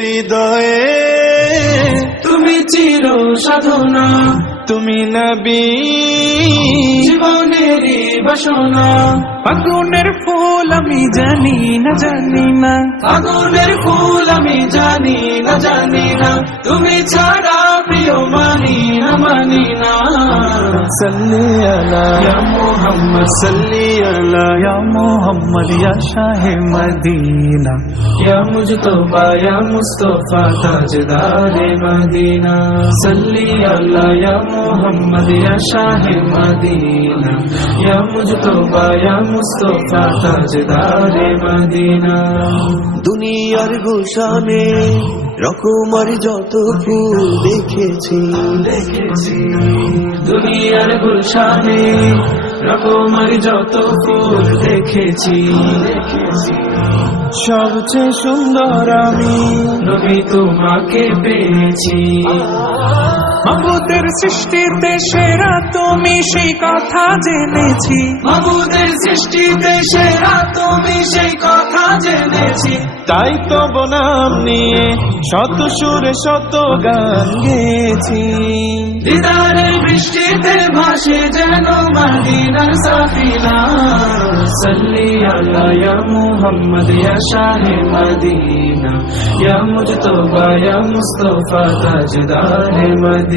হৃদয়ে তুমি চির সাধনা, তুমি নবী জীবনেরই বাসনা। আগুনের ফুল আমি জানি না জানি না, আগুনের ফুল আমি জানি না জানি না, তুমি ছাড়া প্রিয় মানি না মানি না। সাল্লি আলা ইয়া মুহাম্মদ, সাল্লি আলা ইয়া মুহাম্মদ ইয়া শাহে মদিনা, ইয়া মুজতবা ইয়া মুস্তাফা তাজদারে মদিনা। সাল্লি আলা ইয়া মুহাম্মদ ইয়া শাহে মদিনা, ইয়া মুজতবা ইয়া মুস্তাফা তাজদারে মদিনা। দুনিয়ার গুলশানে রকমারি যত ফুল দেখেছি, দুনিয়ার গুলশানে রকমারি যত ফুল দেখেছি। সবচেয়ে সুন্দর আমি নবী তোমাকে পেয়েছি। মাবুদের সৃষ্টিতে সেরা তুমি সেই কথা জেনেছি, মাবুদের সৃষ্টিতে সেরা তুমি সেই কথা জেনেছি। তাই তো বনাম নিয়ে শত সুরে শত গান গেয়েছি। দিদারের বৃষ্টিতে ভাসে যেন মদিনার সাফিনা। সাল্লি আলা ইয়া মুহাম্মদ ইয়া শাহে মদিনা, ইয়া মুজতবা ইয়া মুস্তাফা তাজদারে মদিনা।